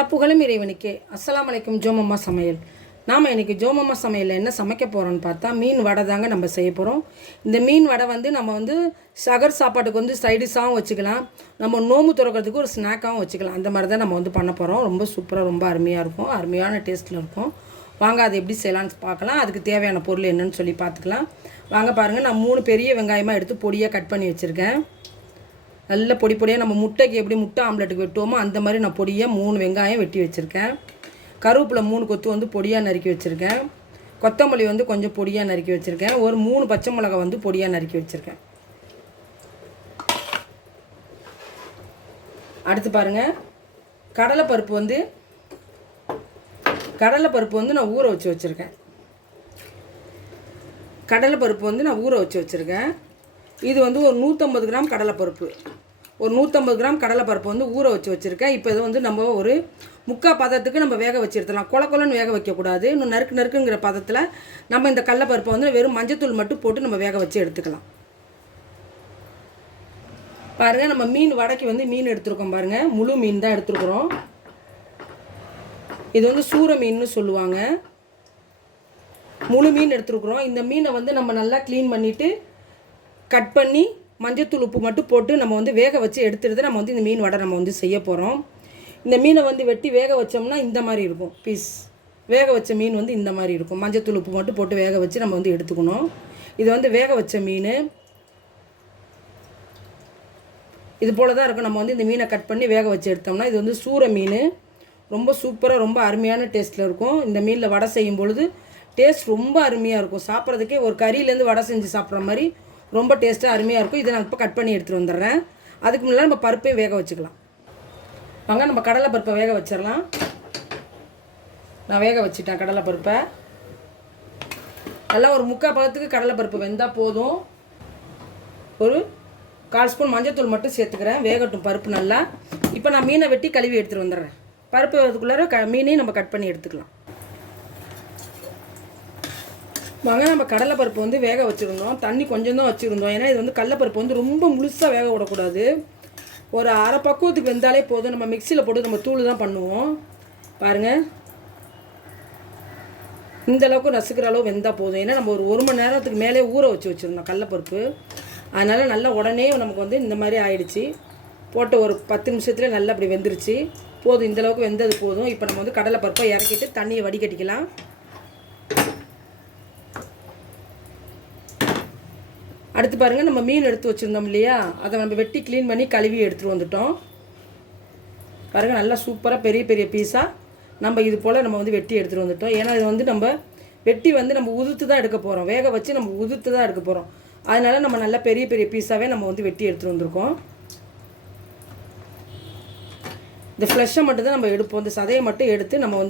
எல்லா புகழும் இறைவனுக்கே. அஸ்ஸலாமு அலைக்கும். ஜோமம்மா சமையல். நாம் இன்றைக்கி ஜோமம்மா சமையலில் என்ன சமைக்க போகிறோன்னு பார்த்தா மீன் வடை தாங்க நம்ம செய்ய போகிறோம். இந்த மீன் வடை நம்ம சகர் சாப்பாட்டுக்கு சைடிஷாகவும் வச்சுக்கலாம், நம்ம நோம்பு துறக்கிறதுக்கு ஒரு ஸ்நாக்காகவும் வச்சுக்கலாம். அந்த மாதிரி தான் நம்ம பண்ண போகிறோம். ரொம்ப சூப்பராக ரொம்ப அருமையாக இருக்கும், அருமையான டேஸ்ட்டில் இருக்கும். வாங்க அதை எப்படி செய்யலான்னு பார்க்கலாம். அதுக்கு தேவையான பொருள் என்னன்னு சொல்லி பார்த்துக்கலாம். வாங்க பாருங்கள், நான் 3 பெரிய வெங்காயமாக எடுத்து பொடியாக கட் பண்ணி வச்சுருக்கேன். நல்ல பொடி பொடியாக நம்ம முட்டைக்கு எப்படி முட்டை ஆம்லெட்டுக்கு வெட்டுவோமோ அந்த மாதிரி நான் பொடியாக 3 வெங்காயம் வெட்டி வச்சுருக்கேன். கருவேப்பிலை 3 கொத்து பொடியாக நறுக்கி வச்சுருக்கேன். கொத்தமல்லி கொஞ்சம் பொடியாக நறுக்கி வச்சுருக்கேன். ஒரு 3 பச்சை மிளகாய் பொடியாக நறுக்கி வச்சுருக்கேன். அடுத்து பாருங்கள், கடலைப்பருப்பு நான் ஊற வச்சு வச்சுருக்கேன். கடலைப்பருப்பு நான் ஊற வச்சு வச்சுருக்கேன். இது ஒரு 150 கிராம் கடலைப்பருப்பு. ஒரு 150 கிராம் கடலைப்பருப்பு ஊற வச்சு வச்சுருக்கேன். இப்போ இது நம்ம ஒரு முக்கால் பதத்துக்கு நம்ம வேக வச்சு எடுத்துடலாம். கொலன்னு வேக வைக்கக்கூடாது. இன்னும் நறுக்குங்கிற பதத்தில் நம்ம இந்த கடலைப்பருப்பை வெறும் மஞ்சத்தூள் மட்டும் போட்டு நம்ம வேக வச்சு எடுத்துக்கலாம். பாருங்கள், நம்ம மீன் வடைக்கு மீன் எடுத்துருக்கோம். பாருங்கள், முழு மீன் தான் எடுத்துருக்குறோம். இது சூர மீன்னு சொல்லுவாங்க. முழு மீன் எடுத்துருக்குறோம். இந்த மீனை நம்ம நல்லா க்ளீன் பண்ணிவிட்டு கட் பண்ணி மஞ்சத்தூள் உப்பு மட்டும் போட்டு நம்ம வேக வச்சு எடுத்துகிட்டு நம்ம இந்த மீன் வடை நம்ம செய்ய போகிறோம். இந்த மீனை வெட்டி வேக வச்சோம்னா இந்த மாதிரி இருக்கும் பீஸ். வேக வச்ச மீன் இந்த மாதிரி இருக்கும். மஞ்சத்தூள் உப்பு மட்டும் போட்டு வேக வச்சு நம்ம எடுத்துக்கணும். இது வேக வச்ச மீன் இது போல் தான் இருக்கும். நம்ம இந்த மீனை கட் பண்ணி வேக வச்சு எடுத்தோம்னா இது சூர மீன். ரொம்ப சூப்பராக ரொம்ப அருமையான டேஸ்ட்டில் இருக்கும். இந்த மீனில் வடை செய்யும் பொழுது டேஸ்ட் ரொம்ப அருமையாக இருக்கும். சாப்பிட்றதுக்கே ஒரு கறியிலேருந்து வடை செஞ்சு சாப்பிட்ற மாதிரி ரொம்ப டேஸ்ட்டாக அருமையாக இருக்கும். இதை நான் இப்போ கட் பண்ணி எடுத்துகிட்டு வந்துடுறேன். அதுக்கு முன்னாடி நம்ம பருப்பையும் வேக வச்சுக்கலாம். வாங்க, நம்ம கடலை பருப்பை வேக வச்சிடலாம். நான் வேக வச்சுட்டேன் கடலை பருப்பை. நல்லா ஒரு முக்கால் பதத்துக்கு கடலை பருப்பு வெந்தால் போதும். ஒரு 1/4 ஸ்பூன் மஞ்சத்தூள் மட்டும் சேர்த்துக்கிறேன். வேகட்டும் பருப்பு நல்லா. இப்போ நான் மீனை வெட்டி கழுவி எடுத்துகிட்டு வந்துடுறேன். பருப்பு அதுக்குள்ளார மீனையும் நம்ம கட் பண்ணி எடுத்துக்கலாம். வாங்க, நம்ம கடலைப்பருப்பு வேக வச்சுருந்தோம். தண்ணி கொஞ்சம் தான் வச்சுருந்தோம். ஏன்னா இது கடலைப்பருப்பு ரொம்ப முழுசாக வேக விடக்கூடாது. ஒரு அரை பக்குவத்துக்கு வெந்தாலே போதும். நம்ம மிக்சியில் போட்டு நம்ம தூள் தான் பண்ணுவோம். பாருங்கள், இந்தளவுக்கு நசுக்கிற அளவு வெந்தால் போதும். ஏன்னா நம்ம ஒரு மணி நேரத்துக்கு மேலே ஊற வச்சுருந்தோம் கடலைப்பருப்பு. அதனால் நல்லா உடனே நமக்கு இந்த மாதிரி ஆயிடுச்சு. போட்டு ஒரு 10 நிமிஷத்துலேயே நல்லா அப்படி வெந்துருச்சு. போதும், இந்தளவுக்கு வெந்தது போதும். இப்போ நம்ம கடலைப்பருப்பை இறக்கிட்டு தண்ணியை வடிகட்டிக்கலாம். அடுத்து பாருங்கள், நம்ம மீன் எடுத்து வச்சுருந்தோம் இல்லையா, அதை நம்ம வெட்டி க்ளீன் பண்ணி கழுவி எடுத்துகிட்டு வந்துட்டோம். பாருங்கள், நல்லா சூப்பராக பெரிய பெரிய பீஸாக நம்ம இது போல் நம்ம வெட்டி எடுத்துகிட்டு வந்துட்டோம். ஏன்னா இது நம்ம வெட்டி நம்ம உதுத்து தான் எடுக்க போகிறோம். வேக வச்சு நம்ம உதுத்து தான் எடுக்க போகிறோம். அதனால் நம்ம நல்லா பெரிய பெரிய பீஸாகவே நம்ம வெட்டி எடுத்துகிட்டு வந்திருக்கோம். இந்த ஃப்ளஷை மட்டும் தான் நம்ம எடுப்போம். இந்த சதையை மட்டும் எடுத்து நம்ம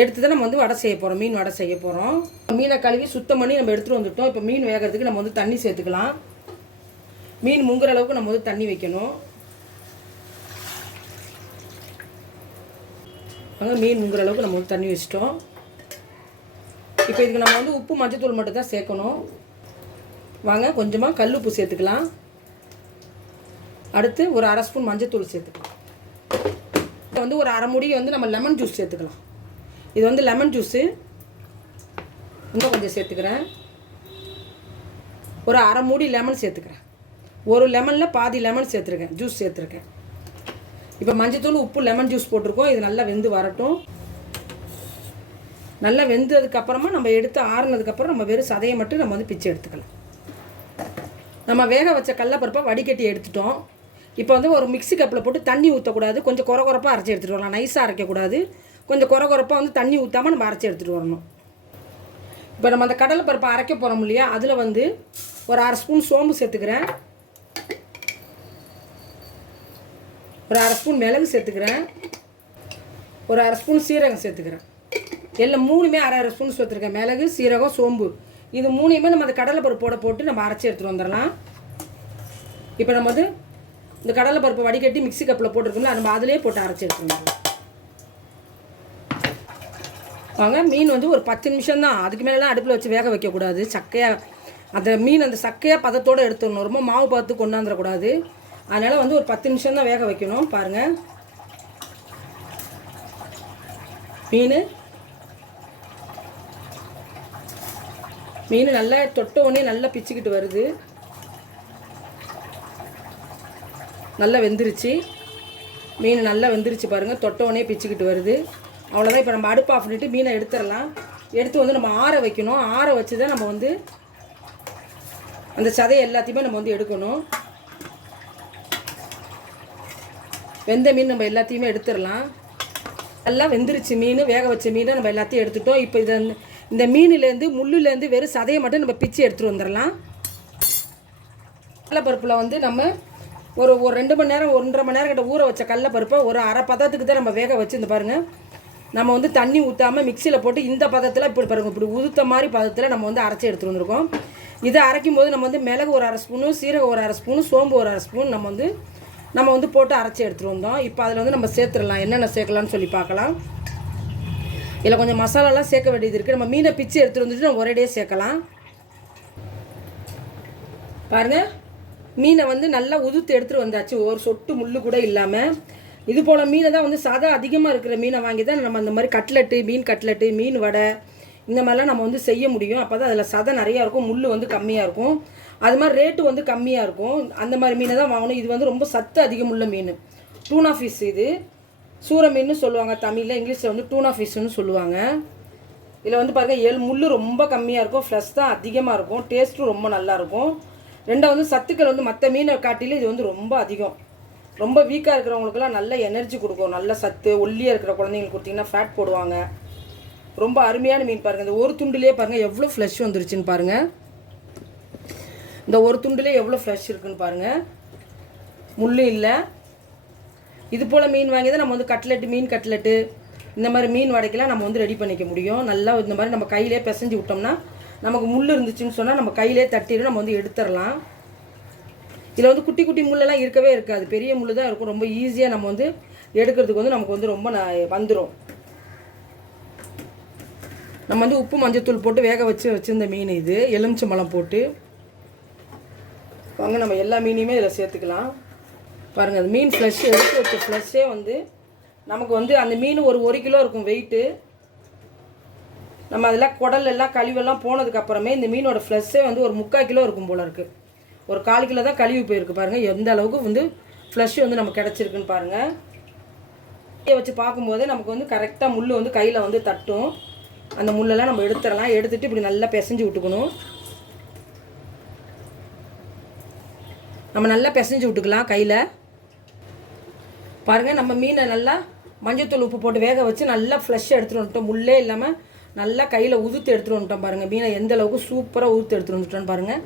எடுத்து தான் நம்ம வடை செய்ய போகிறோம். மீன் வடை செய்ய போகிறோம். மீனை கழுவி சுத்தம் பண்ணி நம்ம எடுத்துகிட்டு வந்துட்டோம். இப்போ மீன் வேகிறதுக்கு நம்ம தண்ணி சேர்த்துக்கலாம். மீன் முங்குற அளவுக்கு நம்ம தண்ணி வைக்கணும். மீன் முங்குற அளவுக்கு நம்ம தண்ணி வச்சிட்டோம். இப்போ இதுக்கு நம்ம உப்பு மஞ்சத்தூள் மட்டும் தான் சேர்க்கணும். வாங்க, கொஞ்சமாக கல் உப்பு சேர்த்துக்கலாம். அடுத்து ஒரு 1/2 ஸ்பூன் மஞ்சத்தூள் சேர்த்துக்கலாம். ஒரு அரை முடி நம்ம லெமன் ஜூஸ் சேர்த்துக்கலாம். இது லெமன் ஜூஸு இன்னும் கொஞ்சம் சேர்த்துக்கிறேன். ஒரு அரை மூடி லெமன் சேர்த்துக்கிறேன். ஒரு லெமனில் பாதி லெமன் சேர்த்துருக்கேன், ஜூஸ் சேர்த்துருக்கேன். இப்போ மஞ்சத்தூள் உப்பு லெமன் ஜூஸ் போட்டிருக்கோம். இது நல்லா வெந்து வரட்டும். நல்லா வெந்ததுக்கப்புறமா நம்ம எடுத்து ஆறுனதுக்கப்புறம் நம்ம வெறும் சதையை மட்டும் நம்ம பிச்சு எடுத்துக்கலாம். நம்ம வேக வச்ச கடலைப்பருப்பை வடிகட்டி எடுத்துட்டோம். இப்போ ஒரு மிக்ஸி கப்பில் போட்டு தண்ணி ஊற்றக்கூடாது. கொஞ்சம் குறப்பாக அரைச்சி எடுத்துகிட்டு வரலாம். நைஸாக அரைக்கக்கூடாது. கொஞ்சம் குறப்பாக தண்ணி ஊற்றாமல் நம்ம அரைச்சி எடுத்துகிட்டு வரணும். இப்போ நம்ம அந்த கடலைப்பருப்பை அரைக்க போகிறோம் இல்லையா, அதில் ஒரு 1/2 ஸ்பூன் சோம்பு சேர்த்துக்கிறேன். ஒரு 1/2 ஸ்பூன் மிளகு சேர்த்துக்கிறேன். ஒரு 1/2 ஸ்பூன் சீரகம் சேர்த்துக்கிறேன். எல்லாம் 3மே 1/2 ஸ்பூன் சேர்த்துருக்கேன். மிளகு, சீரகம், சோம்பு இது 3மே நம்ம அந்த கடலைப்பருப்போட போட்டு நம்ம அரைச்சி எடுத்துகிட்டு வந்துடலாம். இப்போ நம்ம இந்த கடலைப்பருப்பை வடிகட்டி மிக்ஸி கப்பில் போட்டிருக்கோம்ல, நம்ம அதிலே போட்டு அரைச்சி எடுத்துட்டு வந்துடலாம். வாங்க, மீன் ஒரு 10 நிமிஷம் தான். அதுக்கு மேலாம் அடுப்பில் வச்சு வேக வைக்கக்கூடாது. சக்கையாக அந்த மீன் அந்த சக்கையாக பதத்தோடு எடுத்துடணும். ரொம்ப மாவு பார்த்து கொண்டாந்துடக்கூடாது. அதனால் ஒரு 10 நிமிஷம் தான் வேக வைக்கணும். பாருங்கள், மீன் நல்லா தொட்ட உடனே நல்லா பிச்சுக்கிட்டு வருது. நல்லா வெந்துருச்சு. மீன் நல்லா வெந்துருச்சு பாருங்கள். தொட்ட உடனே பிச்சுக்கிட்டு வருது. அவ்வளோதான். இப்போ நம்ம அடுப்பு ஆஃப் பண்ணிவிட்டு மீனை எடுத்துடலாம். எடுத்து வந்து நம்ம ஆற வைக்கணும். ஆற வச்சு தான் நம்ம வந்து அந்த சதையை எல்லாத்தையுமே நம்ம வந்து எடுக்கணும். வெந்த மீன் நம்ம எல்லாத்தையுமே எடுத்துடலாம். நல்லா வெந்துருச்சு மீன். வேக வச்ச மீனை நம்ம எல்லாத்தையும் எடுத்துட்டோம். இப்போ இந்த மீனிலேருந்து முள்ளுலேருந்து வெறும் சதையை மட்டும் நம்ம பிச்சு எடுத்துகிட்டு வந்துடலாம். கடலைப்பருப்பில் வந்து நம்ம ஒரு 2 மணி நேரம் 1.5 மணி நேரம் கிட்ட ஊற வச்ச கடலைப்பருப்பை ஒரு அரை பதத்துக்கு தான் நம்ம வேக வச்சு இந்த பாருங்கள். நம்ம வந்து தண்ணி ஊற்றாமல் மிக்சியில் போட்டு இந்த பதத்தில் இப்படி பாருங்கள், இப்படி உதுத்த மாதிரி பதத்தில் நம்ம வந்து அரைச்சி எடுத்துகிட்டு வந்திருக்கோம். இதை அரைக்கும் போது நம்ம வந்து மிளகு ஒரு 1/2 ஸ்பூனு, சீரகம் ஒரு 1/2 ஸ்பூனு, சோம்பு ஒரு 1/2 ஸ்பூன் நம்ம வந்து போட்டு அரைச்சி எடுத்துகிட்டு வந்தோம். இப்போ அதில் வந்து நம்ம சேர்த்துடலாம். என்னென்ன சேர்க்கலான்னு சொல்லி பார்க்கலாம். இதில் கொஞ்சம் மசாலாலாம் சேர்க்க வேண்டியது இருக்குது. நம்ம மீனை பிச்சு எடுத்துகிட்டு வந்துட்டு நம்ம ஒரேடியே சேர்க்கலாம். பாருங்கள், மீனை வந்து நல்லா உதுத்து எடுத்துகிட்டு வந்தாச்சு. ஒரு சொட்டு முள்ளு கூட இல்லாமல். இது போல் மீனை தான் வந்து சதை அதிகமாக இருக்கிற மீனை வாங்கி தான் நம்ம அந்த மாதிரி கட்லெட்டு, மீன் கட்லெட்டு, மீன் வடை இந்த மாதிரிலாம் நம்ம வந்து செய்ய முடியும். அப்போ தான் அதில் சதை நிறையா இருக்கும், முள் வந்து கம்மியாக இருக்கும். அது மாதிரி ரேட்டு வந்து கம்மியாக இருக்கும். அந்த மாதிரி மீனை தான் வாங்கணும். இது வந்து ரொம்ப சத்து அதிகமுள்ள மீன். டூனா ஃபிஷ். இது சூர மீன் சொல்லுவாங்க தமிழில். இங்கிலீஷில் வந்து டூனா ஃபிஷ்ஷுன்னு சொல்லுவாங்க. இதில் வந்து பாருங்கள், முள் ரொம்ப கம்மியாக இருக்கும். ஃப்ரெஷ் தான் அதிகமாக இருக்கும். டேஸ்ட்டும் ரொம்ப நல்லாயிருக்கும். ரெண்டாவது வந்து சத்துக்கள் வந்து மற்ற மீனை காட்டிலும் இது வந்து ரொம்ப அதிகம். ரொம்ப வீக்காக இருக்கிறவங்களுக்குலாம் நல்ல எனர்ஜி கொடுக்கும். நல்ல சத்து. ஒல்லியாக இருக்கிற குழந்தைங்களுக்கு கொடுத்திங்கன்னா ஃபேட் போடுவாங்க. ரொம்ப அருமையான மீன் பாருங்கள். இந்த ஒரு துண்டுலேயே பாருங்கள் எவ்வளோ ஃப்ளஷ் வந்துருச்சுன்னு பாருங்கள். இந்த ஒரு துண்டுலேயே எவ்வளோ ஃப்ளஷ் இருக்குன்னு பாருங்கள். முள் இல்லை. இது போல் மீன் வாங்கி தான் நம்ம வந்து கட்லெட்டு, மீன் கட்லெட்டு இந்த மாதிரி மீன் வடைக்கெல்லாம் நம்ம வந்து ரெடி பண்ணிக்க முடியும். நல்லா இந்த மாதிரி நம்ம கையிலே பிசைஞ்சு விட்டோம்னா நமக்கு முள் இருந்துச்சுன்னு சொன்னால் நம்ம கையிலே தட்டிட்டு நம்ம வந்து எடுத்துடலாம். இதில் வந்து குட்டி குட்டி முள்ளெல்லாம் இருக்கவே இருக்காது. பெரிய முள் தான் இருக்கும். ரொம்ப ஈஸியாக நம்ம வந்து எடுக்கிறதுக்கு வந்து நமக்கு வந்து ரொம்ப வந்துடும். நம்ம வந்து உப்பு மஞ்சத்தூள் போட்டு வேக வச்சுருந்த மீன் இது. எலுமிச்சம்பழம் போட்டு வாங்க நம்ம எல்லா மீனையுமே இதில் சேர்த்துக்கலாம். பாருங்கள், அந்த மீன் ஃப்ளஷ் எடுத்து வச்ச ஃப்ளஷ்ஷே வந்து நமக்கு வந்து அந்த மீன் ஒரு 1 கிலோ இருக்கும் வெயிட்டு. நம்ம அதெல்லாம் குடல் எல்லாம் கழிவெல்லாம் போனதுக்கப்புறமே இந்த மீனோட ஃப்ளஷ்ஷே வந்து ஒரு 3/4 கிலோ இருக்கும் போல் இருக்குது. ஒரு 1/4 கிலோ தான் கழுவி போயிருக்கு. பாருங்கள் எந்த அளவுக்கு வந்து ஃப்ளஷ் வந்து நமக்கு கிடச்சிருக்குன்னு பாருங்கள். கையை வச்சு பார்க்கும்போதே நமக்கு வந்து கரெக்டாக முள் வந்து கையில் வந்து தட்டும். அந்த முள்ளெல்லாம் நம்ம எடுத்துடலாம். எடுத்துகிட்டு இப்படி நல்லா பிசைஞ்சு விட்டுக்கணும். நம்ம நல்லா பிசைஞ்சு விட்டுக்கலாம் கையில். பாருங்கள், நம்ம மீனை நல்லா மஞ்சத்தூள் உப்பு போட்டு வேக வச்சு நல்லா ஃப்ளஷ்ஷாக எடுத்துகிட்டு வந்துட்டோம். முள்ளே இல்லாமல் நல்லா கையில் உதுத்து எடுத்துகிட்டு வந்துட்டோம். பாருங்கள், மீனை எந்த அளவுக்கு சூப்பராக உதுத்து எடுத்துகிட்டு வந்துட்டோன்னு பாருங்கள்.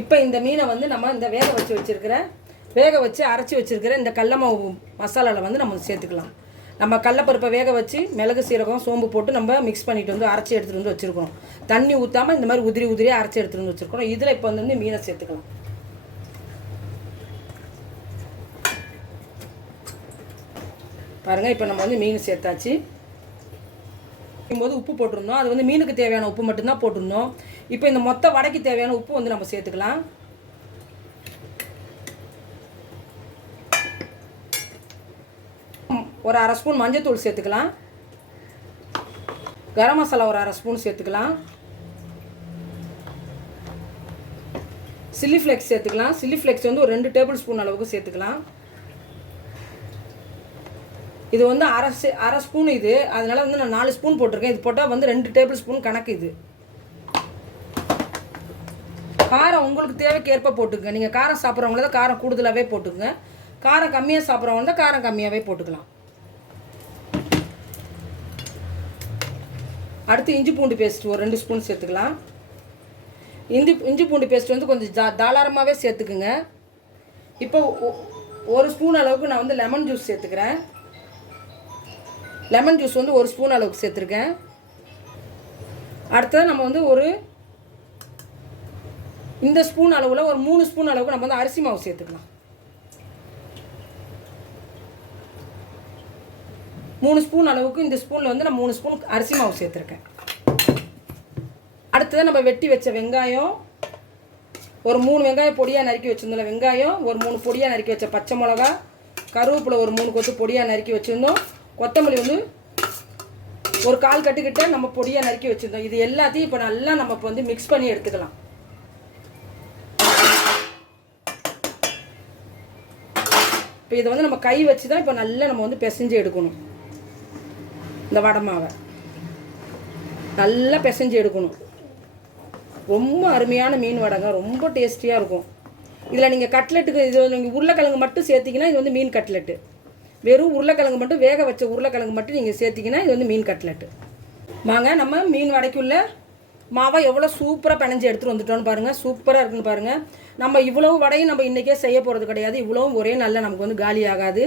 இப்போ இந்த மீனை வந்து நம்ம இந்த வேக வச்சு அரைச்சி வச்சுருக்கிற இந்த கடல மாவு மசாலாவில் வந்து நம்ம சேர்த்துக்கலாம். நம்ம கடலப்பருப்பை வேக வச்சு மிளகு, சீரகம், சோம்பு போட்டு நம்ம மிக்ஸ் பண்ணிட்டு வந்து அரைச்சி எடுத்துகிட்டு வந்து வச்சுருக்கோம். தண்ணி ஊற்றாமல் இந்த மாதிரி உதிரியாக அரைச்சி எடுத்துகிட்டு வந்து வச்சுருக்கோம். இதில் இப்போ வந்து மீனை சேர்த்துக்கலாம். பாருங்கள், இப்போ நம்ம வந்து மீன் சேர்த்தாச்சு. போது உப்பு போட்டிருந்தோம். அது வந்து மீனுக்கு தேவையான உப்பு மட்டும்தான் போட்டிருந்தோம். இப்போ இந்த மொத்த வடைக்கு தேவையான உப்பு வந்து நம்ம சேர்த்துக்கலாம். ஒரு 1/2 ஸ்பூன் மஞ்சத்தூள் சேர்த்துக்கலாம். கரம் மசாலா ஒரு 1/2 ஸ்பூன் சேர்த்துக்கலாம். சில்லி ஃப்ளேக்ஸ் சேர்த்துக்கலாம். சில்லி ஃப்ளேக்ஸ் வந்து ஒரு 2 டேபிள் ஸ்பூன் அளவுக்கு சேர்த்துக்கலாம். இது வந்து அரை ஸ்பூன் இது. அதனால் வந்து நான் 4 ஸ்பூன் போட்டிருக்கேன். இது போட்டால் வந்து 2 டேபிள் ஸ்பூன் கணக்கு. இது காரம் உங்களுக்கு தேவைக்கு ஏற்ப போட்டுக்கங்க. நீங்கள் காரம் சாப்பிட்றவங்கள தான் காரம் கூடுதலாகவே போட்டுக்கங்க. காரம் கம்மியாக சாப்பிட்றவங்க தான் காரம் கம்மியாகவே போட்டுக்கலாம். அடுத்து இஞ்சி பூண்டு பேஸ்ட் ஒரு 2 ஸ்பூன் சேர்த்துக்கலாம். இஞ்சி பூண்டு பேஸ்ட் வந்து கொஞ்சம் தாராளமாகவே சேர்த்துக்குங்க. இப்போ 1 ஸ்பூன் அளவுக்கு நான் வந்து லெமன் ஜூஸ் சேர்த்துக்கிறேன். லெமன் ஜூஸ் வந்து 1 ஸ்பூன் அளவுக்கு சேர்த்துருக்கேன். அடுத்தது நம்ம வந்து இந்த ஸ்பூன் அளவில் ஒரு 3 ஸ்பூன் அளவுக்கு நம்ம வந்து அரிசி மாவு சேர்த்துக்கலாம். 3 ஸ்பூன் அளவுக்கு இந்த ஸ்பூனில் வந்து நான் 3 ஸ்பூன் அரிசி மாவு சேர்த்துருக்கேன். அடுத்தது நம்ம வெட்டி வச்ச வெங்காயம், ஒரு 3 வெங்காயம் பொடியாக நறுக்கி வச்சுருந்தோம். வெங்காயம் ஒரு 3 பொடியாக நறுக்கி வச்ச பச்சை மிளகா, கருவேப்பிலை ஒரு 3 கொத்து பொடியாக நறுக்கி வச்சுருந்தோம். கொத்தமல்லி வந்து ஒரு 1/4 கட்டுக்கிட்ட நம்ம பொடியாக நறுக்கி வச்சுருந்தோம். இது எல்லாத்தையும் இப்போ நல்லா நம்ம இப்போ வந்து மிக்ஸ் பண்ணி எடுத்துக்கலாம். இப்போ இதை வந்து நம்ம கை வச்சு தான் இப்போ நல்லா நம்ம வந்து பிசைஞ்சு எடுக்கணும். இந்த வடை மாவை நல்லா பிசைஞ்சு எடுக்கணும். ரொம்ப அருமையான மீன் வடைங்க, ரொம்ப டேஸ்டியாக இருக்கும். இதில் நீங்கள் கட்லெட்டுக்கு இது நீங்கள் உருளைக்கிழங்கு மட்டும் சேர்த்திங்கன்னா இது வந்து மீன் கட்லெட்டு. வெறும் உருளைக்கிழங்கு மட்டும் வேக வச்ச உருளைக்கிழங்கு மட்டும் நீங்கள் சேர்த்திங்கன்னா இது வந்து மீன் கட்லெட்டு. வாங்க நம்ம மீன் வடைக்குள்ள மாவை எவ்வளோ சூப்பராக பிணைஞ்சு எடுத்துகிட்டு வந்துட்டோன்னு பாருங்கள். சூப்பராக இருக்குன்னு பாருங்கள். நம்ம இவ்வளோ வடையும் நம்ம இன்றைக்கே செய்ய போகிறது கிடையாது. இவ்வளவும் ஒரே நாளில் நமக்கு வந்து காலி ஆகாது.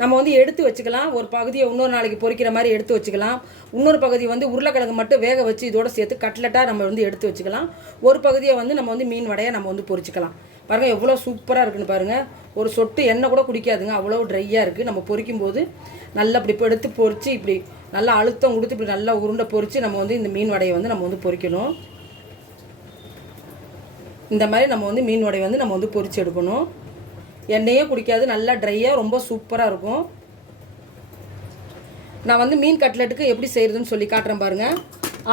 நம்ம வந்து எடுத்து வச்சுக்கலாம். ஒரு பகுதியை இன்னொரு நாளைக்கு பொரிக்கிற மாதிரி எடுத்து வச்சுக்கலாம். இன்னொரு பகுதி வந்து உருளைக்கிழங்கு மட்டும் வேக வச்சு இதோடு சேர்த்து கட்லெட்டாக நம்ம வந்து எடுத்து வச்சுக்கலாம். ஒரு பகுதியை வந்து நம்ம வந்து மீன் வடையை நம்ம வந்து பொரிச்சிக்கலாம். பாருங்கள் எவ்வளோ சூப்பராக இருக்குன்னு பாருங்கள். ஒரு சொட்டு எண்ணெய் கூட குடிக்காதுங்க, அவ்வளோ ட்ரையாக இருக்குது. நம்ம பொரிக்கும் போது நல்லா இப்படி இப்போ எடுத்து பொரித்து இப்படி நல்லா அழுத்தம் கொடுத்து இப்படி நல்லா உருண்டை பொரித்து நம்ம வந்து இந்த மீன் வடையை வந்து நம்ம வந்து பொரிக்கணும். இந்த மாதிரி நம்ம வந்து மீன் வடையை வந்து நம்ம வந்து பொரித்து எடுக்கணும். எண்ணெயே குடிக்காது, நல்லா ட்ரையாக ரொம்ப சூப்பராக இருக்கும். நான் வந்து மீன் கட்லெட்டுக்கு எப்படி செய்கிறதுன்னு சொல்லி காட்டுறேன் பாருங்கள்.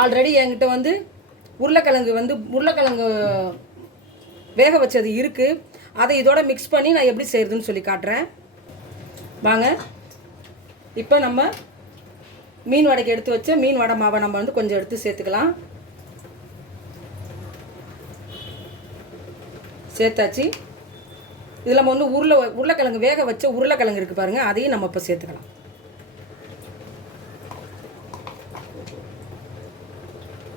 ஆல்ரெடி என்கிட்ட வந்து உருளைக்கிழங்கு வேக வச்சது இருக்குது. அதை இதோட மிக்ஸ் பண்ணி நான் எப்படி செய்கிறதுன்னு சொல்லி காட்டுறேன் வாங்க. இப்போ நம்ம மீன் வடைக்கு எடுத்து வச்ச மீன் வடை மாவை நம்ம வந்து கொஞ்சம் எடுத்து சேர்த்துக்கலாம். சேர்த்தாச்சு. இதில் நம்ம வந்து உருளைக்கிழங்கு வேக வச்ச உருளைக்கிழங்கு இருக்குது பாருங்கள், அதையும் நம்ம இப்போ சேர்த்துக்கலாம்.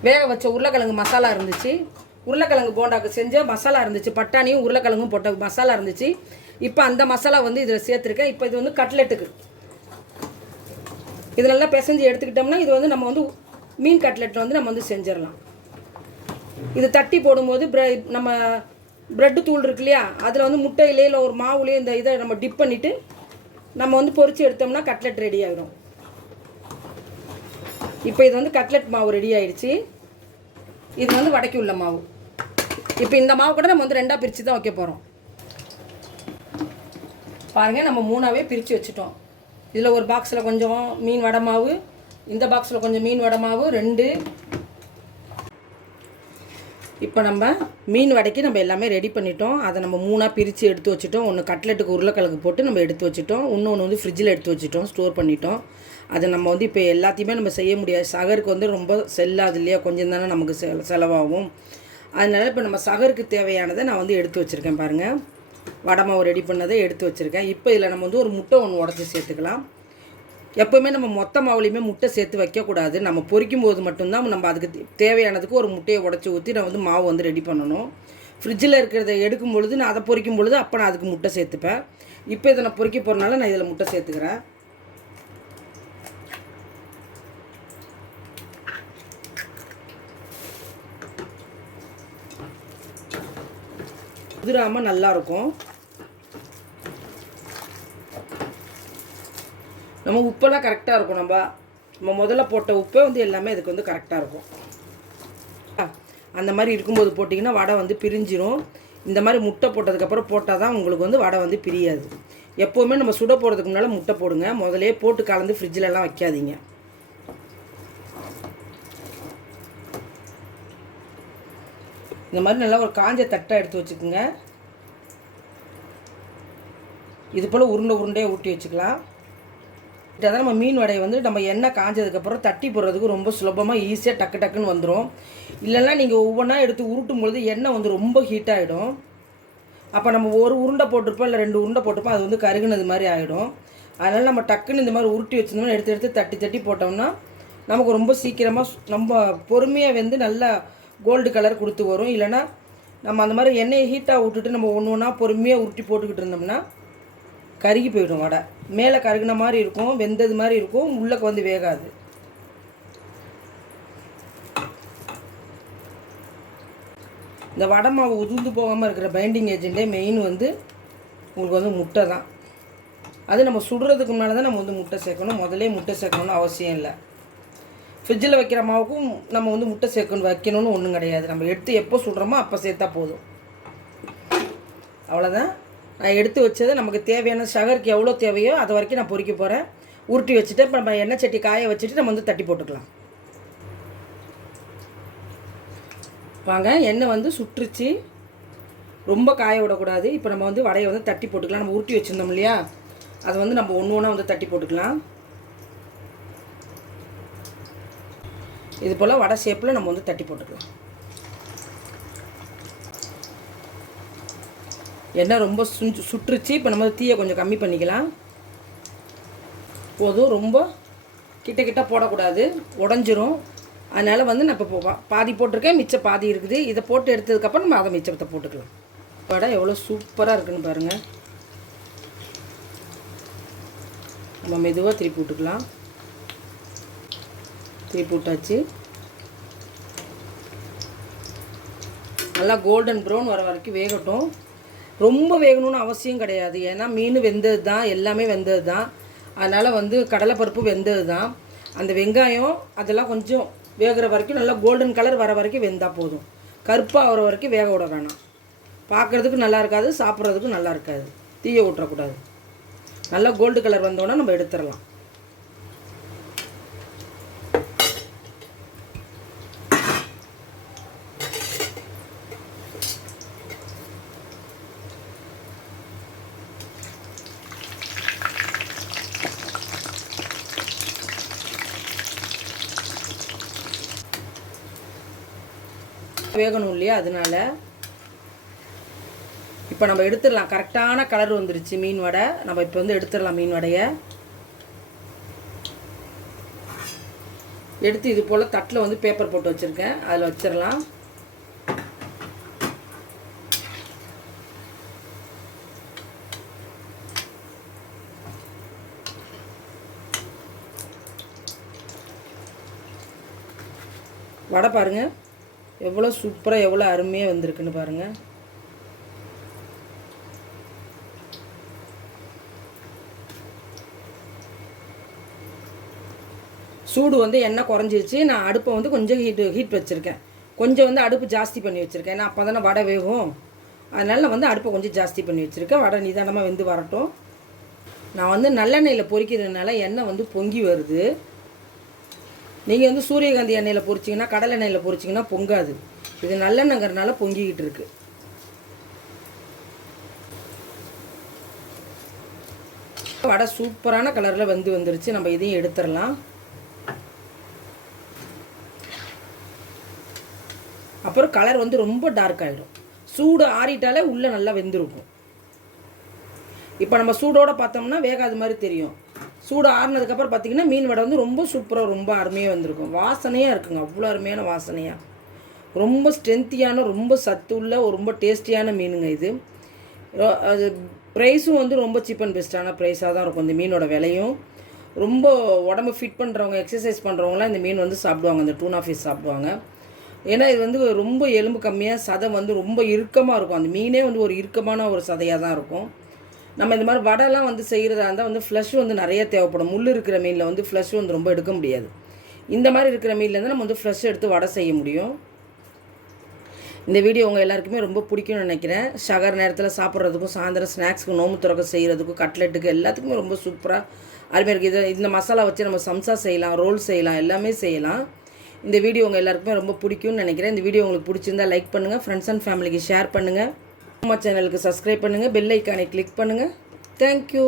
வேக வச்ச உருளைக்கிழங்கு மசாலா இருந்துச்சு, உருளைக்கிழங்கு போண்டாக்கு செஞ்ச மசாலா இருந்துச்சு, பட்டாணியும் உருளைக்கிழங்கும் போட்ட மசாலா இருந்துச்சு. இப்போ அந்த மசாலா வந்து இதில் சேர்த்துருக்கேன். இப்போ இது வந்து கட்லெட்டுக்கு இது நல்லா பிசைஞ்சு எடுத்துக்கிட்டோம்னா இது வந்து நம்ம வந்து மீன் கட்லெட்டில் வந்து நம்ம வந்து செஞ்சிடலாம். இது தட்டி போடும்போது நம்ம ப்ரெட்டு தூள் இருக்கு இல்லையா, அதில் வந்து முட்டையிலே இல்லை ஒரு மாவுலேயே இந்த இதை நம்ம டிப் பண்ணிவிட்டு நம்ம வந்து பொரித்து எடுத்தோம்னா கட்லெட் ரெடி ஆகிடும். இப்போ இது வந்து கட்லெட் மாவு ரெடி ஆகிடுச்சு. இது வந்து வடைக்கு உள்ள மாவு. இப்போ இந்த மாவு கூட நம்ம வந்து 2ஆக பிரித்து தான் வைக்க போகிறோம். பாருங்கள், நம்ம 3ஆகவே பிரித்து வச்சுட்டோம். இதில் ஒரு பாக்ஸில் கொஞ்சம் மீன் வடை மாவு, இந்த பாக்ஸில் கொஞ்சம் மீன் வடை மாவு 2. இப்போ நம்ம மீன் வடைக்கு நம்ம எல்லாமே ரெடி பண்ணிட்டோம். அதை நம்ம 3ஆக பிரித்து எடுத்து வச்சுட்டோம். ஒன்று கட்லெட்டுக்கு உருளைக்கிழங்கு போட்டு நம்ம எடுத்து வச்சுட்டோம். இன்னொன்று வந்து ஃப்ரிட்ஜில் எடுத்து வச்சுட்டோம், ஸ்டோர் பண்ணிட்டோம். அதை நம்ம வந்து இப்போ எல்லாத்தையுமே நம்ம செய்ய முடியாது. சகருக்கு வந்து ரொம்ப செல்லாது இல்லையா, கொஞ்சம் தானே நமக்கு செலவாகும். அதனால் இப்போ நம்ம சகருக்கு தேவையானதை நான் வந்து எடுத்து வச்சுருக்கேன் பாருங்கள். வடை மாவு ரெடி பண்ணதை எடுத்து வச்சுருக்கேன். இப்போ இதில் நம்ம வந்து ஒரு முட்டை ஒன்று உடச்சி சேர்த்துக்கலாம். எப்போவுமே நம்ம மொத்த மாவுலேயுமே முட்டை சேர்த்து வைக்கக்கூடாது. நம்ம பொரிக்கும் போது மட்டும்தான் நம்ம அதுக்கு தேவையானதுக்கு ஒரு முட்டையை உடச்சி ஊற்றி நான் வந்து மாவு வந்து ரெடி பண்ணணும். ஃப்ரிட்ஜில் இருக்கிறத எடுக்கும் பொழுது நான் அதை பொரிக்கும் பொழுது அப்போ நான் அதுக்கு முட்டை சேர்த்துப்பேன். இப்போ இதை நான் பொரிக்க போகிறனால நான் இதில் முட்டை சேர்த்துக்கிறேன். உதிராமல் நல்லாயிருக்கும். நம்ம உப்பெல்லாம் கரெக்டாக இருக்கும். நம்ம முதல்ல போட்ட உப்பே வந்து எல்லாமே இதுக்கு வந்து கரெக்டாக இருக்கும். அந்த மாதிரி இருக்கும்போது போட்டிங்கன்னா வடை வந்து பிரிஞ்சிரும். இந்த மாதிரி முட்டை போட்டதுக்கப்புறம் போட்டால் தான் உங்களுக்கு வந்து வடை வந்து பிரியாது. எப்போவுமே நம்ம சுட போடுறதுக்கு முன்னால் முட்டை போடுங்க. முதலே போட்டு கலந்து ஃப்ரிட்ஜிலலாம் வைக்காதீங்க. இந்த மாதிரி நல்லா ஒரு காஞ்ச தட்டை எடுத்து வச்சுக்கோங்க. இது போல் உருண்டையாக ஊட்டி வச்சுக்கலாம். இதான் நம்ம மீன் வடையை வந்து நம்ம எண்ணெய் காஞ்சதுக்கப்புறம் தட்டி போடுறதுக்கு ரொம்ப சுலபமாக ஈஸியாக டக்குன்னு வந்துடும். இல்லைன்னா நீங்கள் ஒவ்வொன்றா எடுத்து உருட்டும் பொழுது எண்ணெய் வந்து ரொம்ப ஹீட் ஆகிடும். அப்போ நம்ம ஒரு உருண்டை போட்டிருப்போம் இல்லை 2 உருண்டை போட்டிருப்போம், அது வந்து கருகுனது மாதிரி ஆகிடும். அதனால் நம்ம டக்குன்னு இந்த மாதிரி உருட்டி வச்சுருந்தோம்னா எடுத்து தட்டி போட்டோம்னா நமக்கு ரொம்ப சீக்கிரமாக நம்ம பொறுமையாக வந்து நல்லா கோல்டு கலர் கொடுத்து வரும். இல்லைனா நம்ம அந்த மாதிரி எண்ணெயை ஹீட்டாக விட்டுட்டு நம்ம ஒன்றா பொறுமையாக உருட்டி போட்டுக்கிட்டு இருந்தோம்னா கருகி போயிடும். வடை மேலே கருகின மாதிரி இருக்கும், வெந்தது மாதிரி இருக்கும், உள்ளக்கு வந்து வேகாது. இந்த வடை மாவு உதிர்ந்து போகாமல் இருக்கிற பைண்டிங் ஏஜென்ட்டே மெயின் வந்து உங்களுக்கு வந்து முட்டை தான். அது நம்ம சுடுறதுக்கு முன்னால் தான் நம்ம வந்து முட்டை சேர்க்கணும். முதலே முட்டை சேர்க்கணும்னு அவசியம் இல்லை. ஃப்ரிட்ஜில் வைக்கிற மாவுக்கும் நம்ம வந்து முட்டை வைக்கணும்னு ஒன்றும் கிடையாது. நம்ம எடுத்து எப்போ சுடுறோமோ அப்போ சேர்த்தா போதும். அவ்வளோதான். நான் எடுத்து வச்சதை நமக்கு தேவையான சகருக்கு எவ்வளோ தேவையோ அது வரைக்கும் நான் பொரிக்க போகிறேன். உருட்டி வச்சுட்டு இப்போ நம்ம எண்ணெய் சட்டி காய வச்சுட்டு நம்ம வந்து தட்டி போட்டுக்கலாம். வாங்க, எண்ணெய் வந்து சுட்டுருச்சு, ரொம்ப காய விடக்கூடாது. இப்போ நம்ம வந்து வடையை வந்து தட்டி போட்டுக்கலாம். நம்ம உருட்டி வச்சுருந்தோம் இல்லையா, அதை வந்து நம்ம ஒன்று ஒன்றா வந்து தட்டி போட்டுக்கலாம். இது போல் வடை ஷேப்பில் நம்ம வந்து தட்டி போட்டுக்கலாம். எண்ணெய் ரொம்ப சுட்டுருச்சு. இப்போ நம்ம தீயை கொஞ்சம் கம்மி பண்ணிக்கலாம். போதும், ரொம்ப கிட்ட கிட்ட போடக்கூடாது, உடஞ்சிரும். அதனால் வந்து நான் இப்போ பாதி போட்டிருக்கேன், மிச்சம் பாதி இருக்குது. இதை போட்டு எடுத்ததுக்கப்புறம் நம்ம அதை மிச்சத்தை போட்டுக்கலாம். வடை எவ்வளோ சூப்பராக இருக்குன்னு பாருங்கள். நம்ம மெதுவாக திருப்பி விட்டுக்கலாம். திருப்பி விட்டாச்சு. நல்லா கோல்டன் ப்ரௌன் வர வரைக்கும் வேகட்டும். ரொம்ப வேகணும்னு அவசியம் கிடையாது, ஏன்னா மீன் வெந்தது தான், எல்லாமே வெந்தது தான். அதனால் வந்து கடலைப்பருப்பு வெந்தது தான். அந்த வெங்காயம் அதெல்லாம் கொஞ்சம் வேகிற வரைக்கும் நல்லா கோல்டன் கலர் வர வரைக்கும் வெந்தால் போதும். கருப்பாக வர வரைக்கும் வேக விட வேணாம். பார்க்குறதுக்கு நல்லா இருக்காது, சாப்பிட்றதுக்கும் நல்லா இருக்காது. தீயை விட்டுறக்கூடாது. நல்லா கோல்டு கலர் வந்தோன்னா நம்ம எடுத்துடலாம். வேகணும் இல்லையா, அதனால இப்போ நம்ம எடுத்துடலாம். கரெக்டான கலர் வந்துருச்சு மீன் வடை. நம்ம இப்போ வந்து எடுத்துடலாம் மீன் வடையை. எடுத்து இது போல் தட்டில் வந்து பேப்பர் போட்டு வச்சுருக்கேன், அதில் வச்சிடலாம். வடை பாருங்கள் எவ்வளோ சூப்பராக எவ்வளோ அருமையாக வந்திருக்குன்னு பாருங்கள். சூடு வந்து எண்ணெய் குறைஞ்சிருச்சு. நான் அடுப்பை வந்து கொஞ்சம் ஹீட் வச்சுருக்கேன். கொஞ்சம் வந்து அடுப்பு ஜாஸ்தி பண்ணி வச்சுருக்கேன், ஏன்னா அப்போ தானே வடை வேகும். அதனால் நான் வந்து அடுப்பை கொஞ்சம் ஜாஸ்தி பண்ணி வச்சுருக்கேன். வடை நிதானமாக வெந்து வரட்டும். நான் வந்து நல்லெண்ணெயில் பொரிக்கிறதுனால எண்ணெய் வந்து பொங்கி வருது. நீங்கள் வந்து சூரியகாந்தி எண்ணெயில் பொரிச்சிங்கன்னா, கடலை எண்ணெயில் பொரிச்சிங்கன்னா பொங்காது. இது நல்லெண்ணெய்ங்கிறதுனால பொங்கிக்கிட்டு இருக்குது. வடை சூப்பரான கலரில் வந்துருச்சு. நம்ம இதையும் எடுத்துடலாம். அப்புறம் கலர் வந்து ரொம்ப டார்க் ஆகிடும். சூடு ஆறிட்டாலே உள்ளே நல்லா வெந்திருக்கும். இப்போ நம்ம சூடோடு பார்த்தோம்னா வேகாத மாதிரி தெரியும். சூடு ஆறுனதுக்கப்புறம் பார்த்திங்கன்னா மீன் வடை வந்து ரொம்ப சூப்பராக ரொம்ப அருமையாக வந்திருக்கும். வாசனையாக இருக்குங்க, அவ்வளோ அருமையான வாசனையாக. ரொம்ப ஸ்ட்ரென்த்தியான, ரொம்ப சத்து உள்ள ரொம்ப டேஸ்டியான மீனுங்க இது. அது ப்ரைஸும் வந்து ரொம்ப சீப் அண்ட் பெஸ்ட்டான ப்ரைஸாக தான் இருக்கும். இந்த மீனோட விலையும் ரொம்ப உடம்பு ஃபிட் பண்ணுறவங்க, எக்ஸசைஸ் பண்ணுறவங்களாம் இந்த மீன் வந்து சாப்பிடுவாங்க. இந்த டூனா ஃபிஷ் சாப்பிடுவாங்க. ஏன்னா இது வந்து ரொம்ப எலும்பு கம்மியாக, சதை வந்து ரொம்ப இறுக்கமாக இருக்கும். அந்த மீனே வந்து ஒரு இறுக்கமான ஒரு சதையாக தான் இருக்கும். நம்ம இந்த மாதிரி வடைலாம் வந்து செய்கிறதா இருந்தால் வந்து ஃப்ளஷ் வந்து நிறைய தேவைப்படும். முள் இருக்கிற மீனில் வந்து ஃப்ளஷ் வந்து ரொம்ப எடுக்க முடியாது. இந்த மாதிரி இருக்கிற மீன்லேருந்து நம்ம வந்து ஃப்ளஷ் எடுத்து வடை செய்ய முடியும். இந்த வீடியோ உங்கள் எல்லாருக்குமே ரொம்ப பிடிக்கும்னு நினைக்கிறேன். ஷகர் நேரத்தில் சாப்பிட்றதுக்கும், சாயந்தரம் ஸ்நாக்ஸுக்கு, நோம்பு துறக்க செய்கிறதுக்கும், கட்லெட்டுக்கு எல்லாத்துக்குமே ரொம்ப சூப்பராக அருமையாக இருக்குது. இந்த மசாலா வச்சு நம்ம சம்சா செய்யலாம், ரோல் செய்யலாம், எல்லாமே செய்யலாம். இந்த வீடியோ உங்கள் எல்லாருக்குமே ரொம்ப பிடிக்கும்னு நினைக்கிறேன். இந்த வீடியோ உங்களுக்கு பிடிச்சிருந்தா லைக் பண்ணுங்கள், ஃப்ரெண்ட்ஸ் அண்ட் ஃபேமிலிக்கு ஷேர் பண்ணுங்கள், நம்ம சேனலுக்கு சப்ஸ்கிரைப் பண்ணுங்கள், பெல் ஐக்கானை கிளிக் பண்ணுங்கள். தேங்க்யூ.